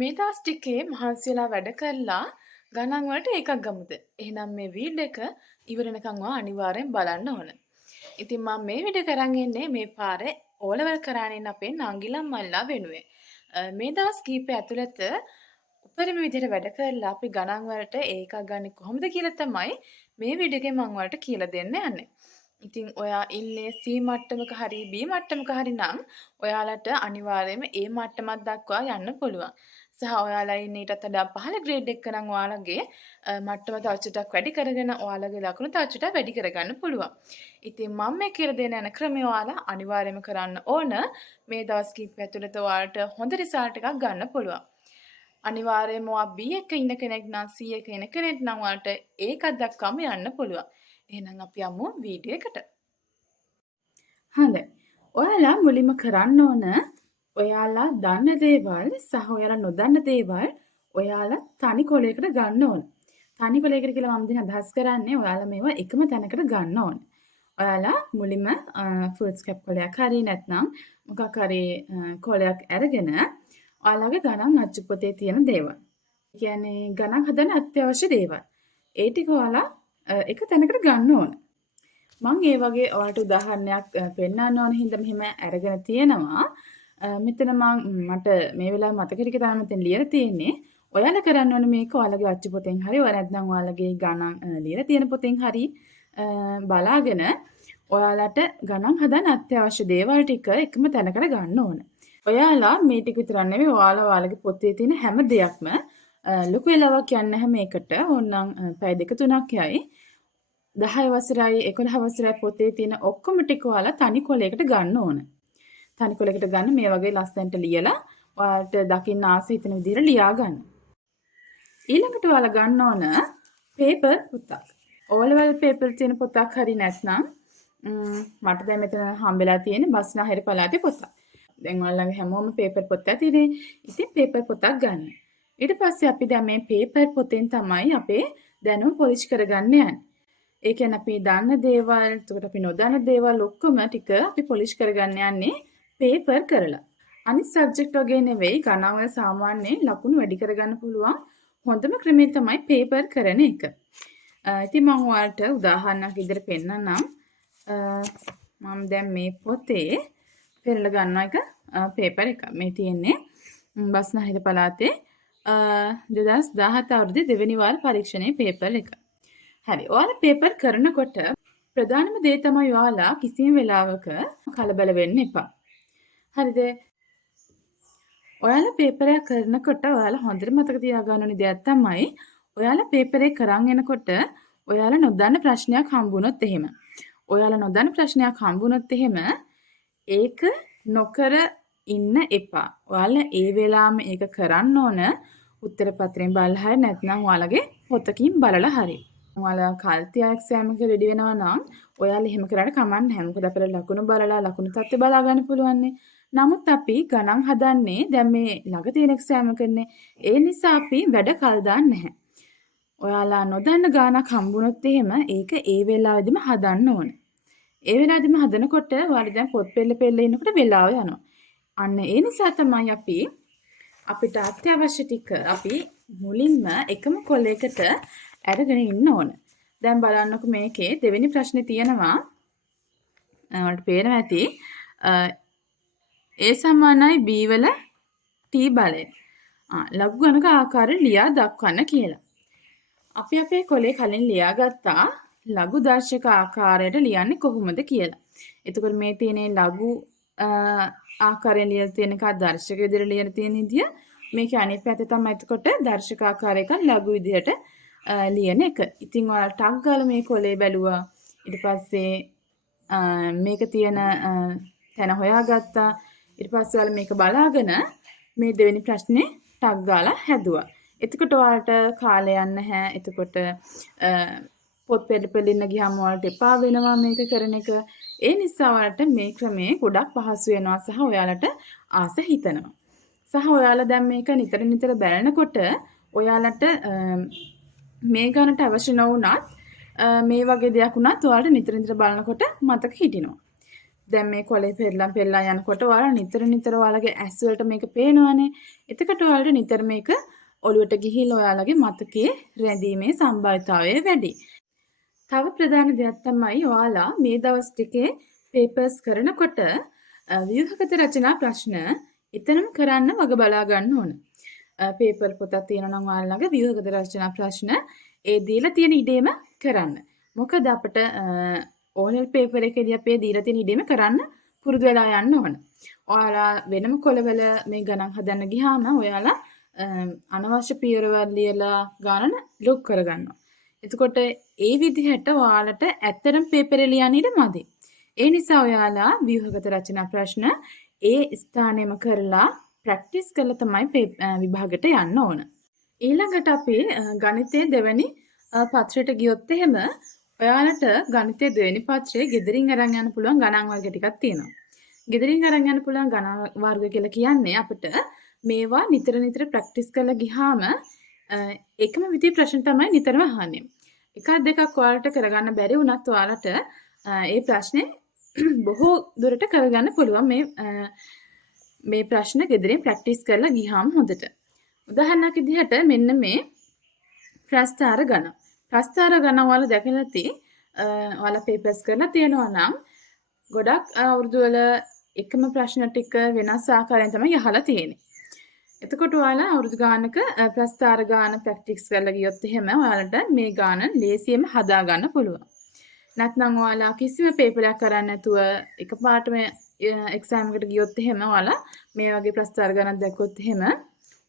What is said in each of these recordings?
මේ දවස් ටිකේ මහන්සි වෙලා වැඩ කරලා ගණන් වලට එකක් ගමුද? එහෙනම් මේ වීඩියෝ එක ඉවර වෙනකන් ඔයා අනිවාර්යෙන් බලන්න ඕන. ඉතින් මම මේ වීඩියෝ එක අරන් එන්නේ මේ පාරේ ඕලෙවල් කරාගෙන ඉන්න අපේ නංගිලා මල්ලා වෙනුවෙන්. මේ දවස් කීපය ඇතුළත උපරිම විදිහට වැඩ කරලා අපි ගණන් වලට ඒකක් ගන්න කොහොමද කියලා තමයි මේ වීඩියෝ එකෙන් මම ඔයාලට කියලා දෙන්න යන්නේ. ඉතින් ඔයා ඉන්නේ C මට්ටමක හරි B මට්ටමක හරි නම් ඔයාලට අනිවාර්යයෙන්ම A මට්ටමක් දක්වා යන්න පුළුවන්. සහ ඔයාලා ඉන්නේ ඊටත් වඩා පහළ ග්‍රේඩ් එක නම් ඔයාලගේ මට්ටම තව චුට්ටක් වැඩි කරගෙන ඔයාලගේ ලකුණු තව චුට්ටක් වැඩි කරගන්න පුළුවන්. ඉතින් මම මේ කියලා දෙන යන ක්‍රමය ඔයාලා අනිවාර්යයෙන්ම කරන්න ඕන. මේ දවස් කිහිපය ඇතුළත ඔයාලට හොඳ රිසල්ට් එකක් ගන්න පුළුවන්. අනිවාර්යයෙන්ම ඔයා B එක ඉන්න කෙනෙක් නම් C එක ඉන්න කෙනෙක් නම් ඔයාලට ඒකක් දක්වාම යන්න පුළුවන්. එහෙනම් අපි යමු වීඩියෝ එකට. හොඳයි. ඔයාලා මුලින්ම කරන්න ඕන ඔයාලා දන්න දේවල් සහ ඔයාලා නොදන්න දේවල් ඔයාලා තනි කොලයකට ගන්න ඕන. තනි කොලයකට කියලා මම දැන් අදහස් කරන්නේ ඔයාලා මේවා එකම තැනකට ගන්න ඕන. ඔයාලා මුලින්ම ෆෘට්ස් කැප් කොලයක් හරි නැත්නම් මොකක් හරි කොලයක් අරගෙන ඔයාලගේ ගණන් අච්චු පොතේ තියෙන දේවල්. ඒ කියන්නේ ගණන් හදන්න අත්‍යවශ්‍ය දේවල්. ඒ ටික ඔයාලා එක තැනකට ගන්න ඕන. මම ඒ වගේ ඔයාලට උදාහරණයක් පෙන්නන්න ඕන හින්දා මෙහෙම අරගෙන තියෙනවා. මෙතන මට මේ වෙලාවේ මතක ටික තමයි මෙතන ලියලා තියෙන්නේ. ඔයාලා කරන්න ඕනේ මේක ඔයාලගේ අච්චු පොතෙන් හරි ඔය නැත්නම් ඔයාලගේ ගණන් ලියලා තියෙන පොතෙන් හරි බලාගෙන ඔයාලට ගණන් හදන්න අත්‍යවශ්‍ය දේවල් ටික එකම තැනකට ගන්න ඕන. ඔයාලා මේ ටික විතරක් නෙවෙයි ඔයාලා ඔයාලගේ පොතේ තියෙන හැම දෙයක්ම ලොකු වෙලාවක් යන්නේ නැහැ මේකට. ඕනනම් පැය දෙක තුනක් යයි. 10 වසරයි 11 වසරයි පොතේ තියෙන ඔක්කොම ටික ඔයාලා තනි කොලයකට ගන්න ඕන. තනි කොලයකට ගන්න මේ වගේ ලස්සනට ලියලා ඔයාලට දකින්න ආස හිතෙන විදිහට ලියා ගන්න. ඊළඟට ඔයාලා ගන්න ඕන පේපර් පොතක්. ඕලෙවල් පේපර් තියෙන පොතක් හරි නැත්නම් මට දැන් මෙතන හම්බෙලා තියෙන බස්නාහිර පළාතේ පොතක්. දැන් ඔයාලගේ හැමෝම පේපර් පොත් ඇතිනේ. ඉතින් පේපර් පොතක් ගන්න. ඊට පස්සේ අපි දැන් මේ පේපර් පොතෙන් තමයි අපේ දැනුම පොලිෂ් කරගන්න යන්නේ. ඒ කියන්නේ අපි දන්න දේවල්, එතකොට අපි නොදන්න දේවල් ඔක්කොම ටික අපි පොලිෂ් කරගන්න යන්නේ පේපර් කරලා. අනිත් සබ්ජෙක්ට් වගේ නෙවෙයි ගණන් වල සාමාන්‍යයෙන් ලකුණු වැඩි කරගන්න පුළුවන් හොඳම ක්‍රමය තමයි පේපර් කරන එක. ඉතින් මම ඔයාලට උදාහරණයක් විදිහට පෙන්නන්නම්. මම දැන් මේ පොතේ පෙරලා ගන්නවා එක පේපර් එක. මේ තියෙන්නේ බස්නාහිර පළාතේ 2017 අවුරුද්දේ දෙවෙනි වාර පරීක්ෂණයේ පේපර් එක. හරි. ඔයාලා පේපර් කරනකොට ප්‍රධානම දේ තමයි ඔයාලා කිසිම වෙලාවක කලබල වෙන්න එපා. හරිද? ඔයාලා පේපර් එක කරනකොට ඔයාලා හොඳට මතක තියාගන්න ඕනේ දෙයක් තමයි ඔයාලා පේපර් එක කරන් එනකොට ඔයාලා නොදන්න ප්‍රශ්නයක් හම්බුනොත් එහෙම. ඔයාලා නොදන්න ප්‍රශ්නයක් හම්බුනොත් එහෙම ඒක නොකර ඉන්න එපා. ඔයාලා ඒ වෙලාවෙම ඒක කරන්න ඕන උත්තර පත්‍රයෙන් බලලා හරි නැත්නම් ඔයාලගේ පොතකින් බලලා හරි. ඔයාලා කල්තියා එක්සෑම් එක රෙඩි වෙනවා නම් ඔයාලා එහෙම කරාට කමක් නැහැ. මොකද අපිට ලකුණු බලලා ලකුණු තත්ත්වය බලා ගන්න පුළුවන් නේ. නමුත් අපි ගණන් හදන්නේ දැන් මේ ළඟ තියෙන එක්සෑම් එකනේ. ඒ නිසා අපි වැඩ කල් දාන්නේ නැහැ. ඔයාලා නොදන්න ගානක් හම්බුනොත් එහෙම ඒක ඒ වෙලාවෙදිම හදන්න ඕන. ඒ වෙලාවෙදිම හදනකොට ඔයාලා දැන් පොත් පෙළ ඉන්නකොට වෙලාව යනවා. අන්න ඒ නිසා තමයි අපි අපිට අත්‍යවශ්‍ය ටික අපි මුලින්ම එකම කොලයකට අරගෙන ඉන්න ඕන. දැන් බලන්නකො මේකේ දෙවෙනි ප්‍රශ්නේ තියෙනවා. ඔයාලට පේනවා ඇති. A සමානයි B වල t බලය. ලඝු ගණක ආකාරය ලියා දක්වන්න කියලා. අපි අපේ කොලේ කලින් ලියාගත්තා ලඝු දර්ශක ආකාරයට ලියන්නේ කොහොමද කියලා. එතකොට මේ තියෙන ලඝු ආකාරයෙන් ලියලා තියෙන එක දර්ශක විදිහට ලියලා තියෙන විදිය මේකේ අනිත් පැත්තේ තමයි එතකොට දර්ශක ආකාරයක ලඝු විදිහට ලියන එක. ඉතින් ඔයාලා ටක් ගාලා මේ කොලේ බැලුවා. ඊට පස්සේ මේක තියෙන තැන හොයාගත්තා. ඊට පස්සේ ඔයාලා මේක බලාගෙන මේ දෙවෙනි ප්‍රශ්නේ ටක් ගාලා හැදුවා. එතකොට ඔයාලට කාලය යන්නේ නැහැ. එතකොට පොත් පෙළ ගියාම ඔයාලට එපා වෙනවා මේක කරන එක. ඒ නිසා ඔයාලට මේ ක්‍රමේ ගොඩක් පහසු වෙනවා සහ ඔයාලට ආස හිතෙනවා. සහ ඔයාලා දැන් මේක නිතර බලනකොට ඔයාලට මේ ගණනට අවශ්‍ය නොවුනත් මේ වගේ දෙයක් උනත් ඔයාලට නිතර බලනකොට මතක හිටිනවා. දැන් මේ කොලේ පෙරලා යනකොට ඔයාලා නිතර ඔයාලගේ ඇස් වලට මේක පේනවනේ. එතකොට ඔයාලට නිතර මේක ඔළුවට ගිහිල්ලා ඔයාලගේ මතකයේ රැඳීමේ සම්භාවිතාවය වැඩි. තව ප්‍රධාන දෙයක් තමයි ඔයාලා මේ දවස් ටිකේ පේපර්ස් කරනකොට ව්‍යුහගත රචනා ප්‍රශ්න එතනම කරන්න වග බලා ගන්න ඕන. පේපර් පොතක් තියෙනවා නම් ඔයාලා ළඟ ව්‍යුහගත රචනා ප්‍රශ්න ඒ දීලා තියෙන ඉඩේම කරන්න. මොකද අපිට ඕනල් පේපර් එකේදී අපි දීලා තියෙන ඉඩේම කරන්න පුරුදු වෙලා යන්න ඕන. ඔයාලා වෙනම කොලවල මේ ගණන් හදන්න ගියාම ඔයාලා අනවශ්‍ය පියවරවල් ලියලා ගණන ලොක් කරගන්නවා. එතකොට ඒ විදිහට ඔයාලට ඇත්තටම පේපරේ ලියන්න ඉඩ මදි. ඒ නිසා ඔයාලා ව්‍යුහගත රචනා ප්‍රශ්න ඒ ස්ථානෙම කරලා ප්‍රැක්ටිස් කරලා තමයි විභාගයට යන්න ඕන. ඊළඟට අපි ගණිතයේ දෙවෙනි පත්‍රයට ගියොත් එහෙම ඔයාලට ගණිතයේ දෙවෙනි පත්‍රයේ ගෙදරින් අරන් යන්න පුළුවන් ගණන් වර්ග ටිකක් තියෙනවා. ගෙදරින් අරන් යන්න පුළුවන් ගණන් වර්ග කියලා කියන්නේ අපිට මේවා නිතර ප්‍රැක්ටිස් කරලා ගියාම එකම විදිහේ ප්‍රශ්න තමයි නිතරම අහන්නේ. එකක් දෙකක් ඔයාලට කරගන්න බැරි වුණත් ඔයාලට ඒ ප්‍රශ්නේ බොහෝ දුරට කරගන්න පුළුවන් මේ ප්‍රශ්න ගෙදරින් ප්‍රැක්ටිස් කරලා ගියාම හොඳට. උදාහරණයක් විදිහට මෙන්න මේ ප්‍රස්ථාර ගණන්. ප්‍රස්ථාර ගණන් ඔයාලා දැකලා ඇති. ඔයාලා පේපර්ස් කරලා තියෙනවා නම් ගොඩක් අවුරුදු වල එකම ප්‍රශ්න ටික වෙනස් ආකාරයෙන් තමයි අහලා තියෙන්නේ. එතකොට ඔයාලා අවුරුදු ගානක ප්‍රස්ථාර ගාන ප්‍රැක්ටිස් කරලා ගියොත් එහෙම ඔයාලට මේ ගාන ලේසියෙන්ම හදා ගන්න පුළුවන්. නැත්නම් ඔයාලා කිසිම පේපරයක් කරන්නේ නැතුව එකපාරටම එක්සෑම් එකට ගියොත් එහෙම ඔයාලා මේ වගේ ප්‍රස්ථාර ගණන් දැක්කොත් එහෙම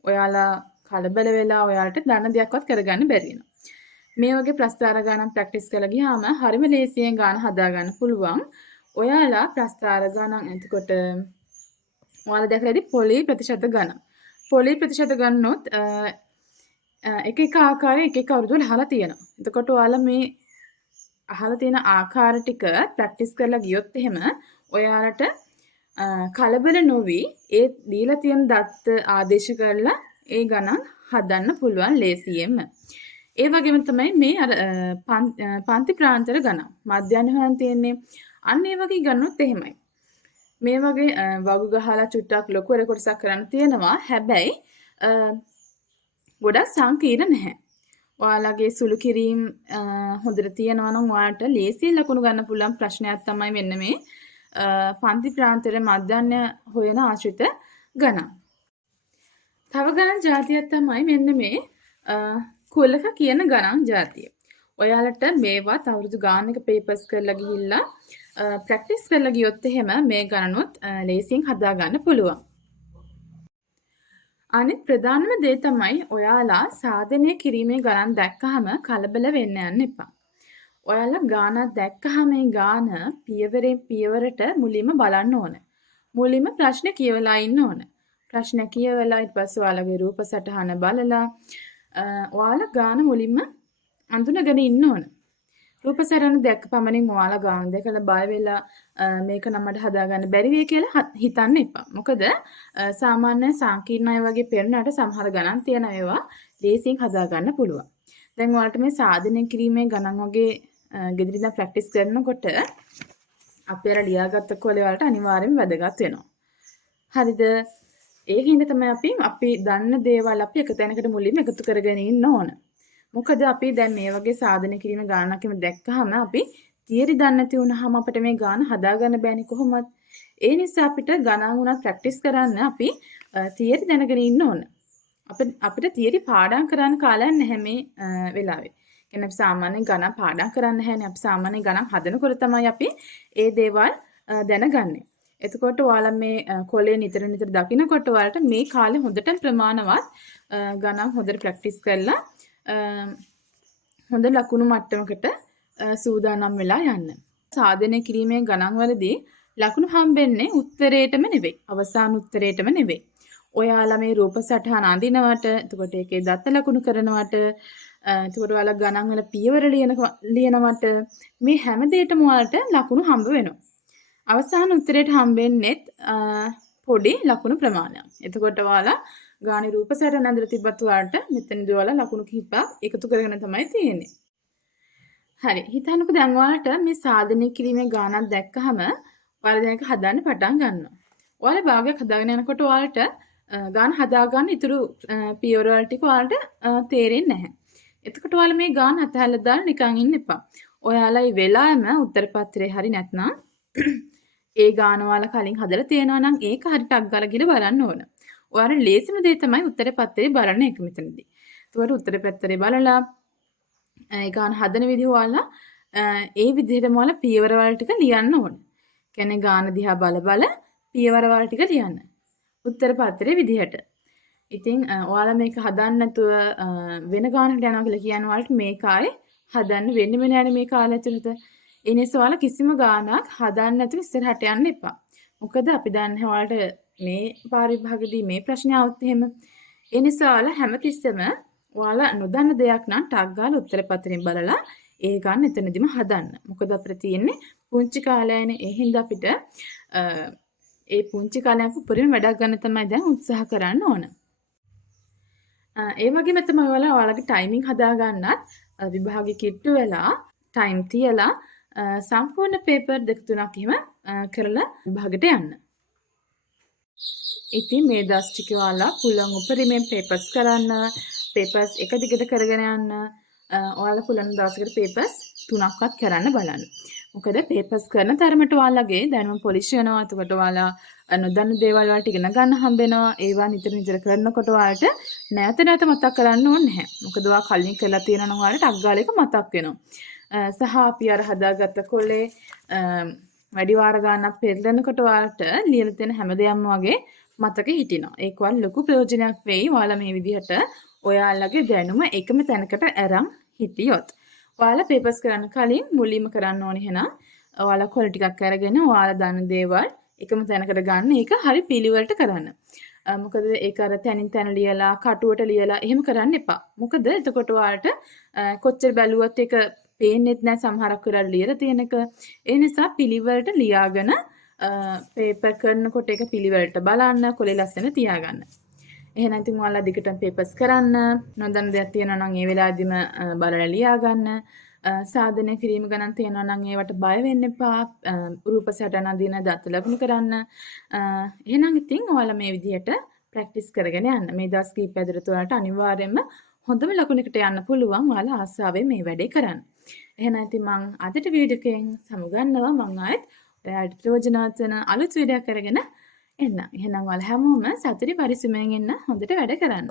ඔයාලා කලබල වෙලා ඔයාලට දන්න දෙයක්වත් කරගන්න බැරි වෙනවා. මේ වගේ ප්‍රස්ථාර ගණන් ප්‍රැක්ටිස් කරලා ගියාම හරිම ලේසියෙන් ගාන හදා ගන්න පුළුවන්. ඔයාලා ප්‍රස්ථාර ගණන් එතකොට ඔයාලා දැකලා ඉතින් පොලි ප්‍රතිශත ගණන්. පොලි ප්‍රතිශත ගන්නොත් එක ආකාරයේ එක අවුරුදු වල අහලා තියෙනවා. එතකොට ඔයාලා මේ අහලා තියෙන ආකාර ටික ප්‍රැක්ටිස් කරලා ගියොත් එහෙම ඔයාලට කලබල නොවි ඒ දීලා තියෙන දත්ත ආදේශ කරලා ඒ ගණන් හදන්න පුළුවන් ලේසියෙන්ම. ඒ වගේම තමයි මේ අර පන්ති ප්‍රාන්තර ගණන්. මධ්‍යහන හොයන් තියෙන්නේ. අන්න ඒ වගේ ගණනොත් එහෙමයි. මේ වගේ වගු ගහලා චුට්ටක් ලොකු කොටසක් කරන්න තියෙනවා. හැබැයි ගොඩක් සංකීර්ණ නැහැ. ඔයාලගේ සුළු කිරීම හොඳට තියෙනවා නම් ඔයාලට ලේසියෙන් ලකුණු ගන්න පුළුවන් ප්‍රශ්නයක් තමයි මෙන්න මේ පන්ති ප්‍රාන්තර මධ්‍යහන හොයන ආශ්‍රිත ගණන්. තව ගණන් જાතියක් තමයි මෙන්න මේ කුලක කියන ගණන් જાතිය. ඔයාලට මේවත් අවුරුදු ගානක පේපර්ස් කරලා ගිහිල්ලා ප්‍රැක්ටිස් කරලා ගියොත් එහෙම මේ ගණනොත් ලේසියෙන් හදා ගන්න පුළුවන්. අනිත් ප්‍රධානම දේ තමයි ඔයාලා සාධනය කිරීමේ ගණන් දැක්කහම කලබල වෙන්න යන්න එපා. ඔයාලා ගානක් දැක්කහම මේ ගාන පියවරෙන් පියවරට මුලින්ම බලන්න ඕන. මුලින්ම ප්‍රශ්න කියවලා ඉන්න ඕන. ප්‍රශ්න කියවලා ඊට පස්සේ ඔයාලගේ රූප සටහන බලලා ඔයාලා ගාන මුලින්ම අඳුනගෙන ඉන්න ඕන. රූප සටහන දැක්ක පමණින් ඔයාලා ගාන දැකලා බය වෙලා මේක නම් මට හදාගන්න බැරි වෙයි කියලා හිතන්න එපා. මොකද සාමාන්‍ය සංකීර්ණ අය වගේ පෙරුණාට සමහර ගණන් තියෙන ඒවා ලේසියෙන් හදාගන්න පුළුවන්. දැන් ඔයාලට මේ සාධනය කිරීමේ ගණන් වගේ ගෙදරින් ප්‍රැක්ටිස් කරනකොට අපි අර ලියාගත්ත කොලේ වලට අනිවාර්යෙන්ම වැදගත් වෙනවා. හරිද? ඒකින්ද තමයි අපි දන්න දේවල් අපි එක තැනකට මුලින්ම එකතු කරගෙන ඉන්න ඕන. මොකද අපි දැන් මේ වගේ සාධනය කිරීමේ ගණනක් එම දැක්කහම අපි තියරි දන්නේ නැති වුණාම අපිට මේ ගාන හදාගන්න බෑනේ කොහොමද? ඒ නිසා අපිට ගණන් උනත් ප්‍රැක්ටිස් කරන්න අපි තියරි දැනගෙන ඉන්න ඕන. අපිට තියරි පාඩම් කරන්න කාලයක් නැහැ මේ වෙලාවේ. කියන්නේ අපි සාමාන්‍යයෙන් ගණන් පාඩම් කරන්න නැහැනේ. අපි සාමාන්‍යයෙන් ගණන් හදනකොට තමයි අපි ඒ දේවල් දැනගන්නේ. එතකොට ඔයාලා මේ කොලේ නිතර දකින්නකොට ඔයාලට මේ කාලේ හොඳට ප්‍රමාණවත් ගණන් හොඳට ප්‍රැක්ටිස් කරලා හොඳ ලකුණු මට්ටමකට සූදානම් වෙලා යන්න. සාධනය කිරීමේ ගණන් වලදී ලකුණු හම්බෙන්නේ උත්තරේටම නෙවෙයි. අවසාන උත්තරේටම නෙවෙයි. ඔයාලා මේ රූප සටහන අඳිනවට, එතකොට ඒකේ දත්ත ලකුණු කරනවට, එතකොට ඔයාලා ගණන් වල පියවර ලියනවට මේ හැම දෙයකම ඔයාලට ලකුණු හම්බ වෙනවා. අවසාන උත්තරේට හම්බෙන්නේ පොඩි ලකුණු ප්‍රමාණයක්. එතකොට ඔයාලා ගානේ රූප සටහන ඇඳලා තිබ්බත් ඔයාලට මෙතනදී ඔයාලා ලකුණු කිහිපයක් එකතු කරගෙන තමයි තියෙන්නේ. හරි. හිතන්නකෝ දැන් ඔයාලට මේ සාධනය කිරීමේ ගානක් දැක්කහම ඔයාලා දැන් ඒක හදන්න පටන් ගන්නවා. ඔයාලා භාගයක් හදාගෙන යනකොට ඔයාලට ගාන හදාගන්න ඉතුරු පියවර වල ටික ඔයාලට තේරෙන්නේ නැහැ. එතකොට ඔයාලා මේ ගාන අතහැරලා දාලා නිකන් ඉන්න එපා. ඔයාලා මේ වෙලාවෙම උත්තර පත්‍රේ හරි නැත්නම් ඒ ගාන ඔයාලා කලින් හදලා තියෙනවා නම් ඒක හරි ටක් ගාලා ගිහලා බලන්න ඕන. ඔයාලා ලේසිම දේ තමයි උත්තර පත්‍රේ බලන එක මෙතනදී. එතකොට උත්තර පත්‍රේ බලලා ඒ ගාන හදන විදිහ ඔයාලා ඒ විදිහටම ඔයාලා පියවර වල ටික ලියන්න ඕන. කියන්නේ ගාන දිහා බල පියවර වල ටික ලියන්න. උත්තර පත්‍රයේ විදිහට. ඉතින් ඔයාලා මේක හදන්න නැතුව වෙන ගානකට යනවා කියලා කියන ඔයාලට මේක ආයේ හදන්න වෙන්නෙම නෑනේ මේ කාලය ඇතුළත. ඒ නිසා ඔයාලා කිසිම ගානක් හදන්න නැතුව ඉස්සරහට යන්න එපා. මොකද අපි දන්නේ ඔයාලට මේ පරිභාගදී මේ ප්‍රශ්නේ આવුත් එහෙම. ඒ නිසා ඔයාලා හැමතිස්සෙම ඔයාලා නොදන්න දෙයක් නම් ටක් ගාලා උත්තර පත්‍රයෙන් බලලා ඒ ගන්න එතනදිම හදන්න. මොකද අපිට තියෙන්නේ පුංචි කාලයනේ. ඒ හින්දා අපිට ඒ පුංචි කාලේ අපි උපරිම වැඩක් ගන්න තමයි දැන් උත්සාහ කරන්න ඕන. ඒ වගේම තමයි ඔයාලගේ ටයිමින් හදා ගන්නත් විභාගේ කිට්ටු වෙලා ටයිම් තියලා සම්පූර්ණ පේපර් දෙක තුනක් එහෙම කරලා විභාගෙට යන්න. ඉතින් මේ දවස් ටික ඔයාලා පුළුවන් උපරිමයෙන් පේපර්ස් කරන්න, පේපර්ස් එක දිගට කරගෙන යන්න. ඔයාලා පුළුවන් දවසකට පේපර්ස් 3ක්වත් කරන්න බලන්න. මොකද පේපර්ස් කරන තරමට ඔයාලගේ දැනුම පොලිෂ් වෙනවා. එතකොට ඔයාලා නොදන්න දේවල් වලට ඉගෙන ගන්න හම්බෙනවා. ඒවා නිතර නිතර කරනකොට ඔයාලට නැවත නැවත මතක් කරන්න ඕනේ නැහැ. මොකද ඔයා කලින් කරලා තියෙනවා නම් ඔයාලට අග්ගාල එක මතක් වෙනවා. සහ අපි අර හදාගත්ත කොලේ වැඩි වාර ගන්නක් පෙරලනකොට ඔයාලට ලියලා තියෙන හැමදේම වගේ මතක හිටිනවා. ඒක වල ලොකු ප්‍රයෝජනයක් වෙයි. ඔයාලා මේ විදිහට ඔයාලගේ දැනුම එකම තැනකට අරන් හිටියොත්. ඔයාලා පේපර්ස් කරන්න කලින් මුලින්ම කරන්න ඕනේ එහෙනම් ඔයාලා කොල ටිකක් අරගෙන ඔයාලා දන්න දේවල් එකම තැනකට ගන්න. ඒක හරි පිළිවෙලට කරන්න. මොකද ඒක අර තැනින් තැන ලියලා කටුවට ලියලා එහෙම කරන්න එපා. මොකද එතකොට ඔයාලට කොච්චර බැලුවත් ඒක පේන්නේත් නැහැ සමහරක් වෙලාවට ලියලා තියෙන එක. ඒ නිසා පිළිවෙලට ලියාගෙන පේපර් කරනකොට ඒක පිළිවෙලට බලන්න, කොලේ ලස්සන තියාගන්න. එහෙනම් ඉතින් ඔයාලා දිගටම පේපර්ස් කරන්න. නොදන්න දෙයක් තියෙනවා නම් ඒ වෙලාවෙදිම බලලා ලියා ගන්න. සාධනය කිරීම ගණන් තියෙනවා නම් ඒවට බය වෙන්න එපා. රූප සටහන අඳින දත ලකුණු කරන්න. එහෙනම් ඉතින් ඔයාලා මේ විදිහට ප්‍රැක්ටිස් කරගෙන යන්න. මේ දවස් කිහිපය ඇතුළත ඔයාලට අනිවාර්යයෙන්ම හොඳම ලකුණකට යන්න පුළුවන්. ඔයාලා ආසාවෙන් මේ වැඩේ කරන්න. එහෙනම් ඉතින් මම අදට වීඩියෝ එකෙන් සමුගන්නවා. මම ආයෙත් ඔයාලට ප්‍රයෝජනවත් වෙන අලුත් වීඩියෝ එකක් අරගෙන එන්න. එහෙනම් ඔයාලා හැමෝම සතුටින් පරිස්සමෙන් ඉන්න. හොඳට වැඩ කරන්න.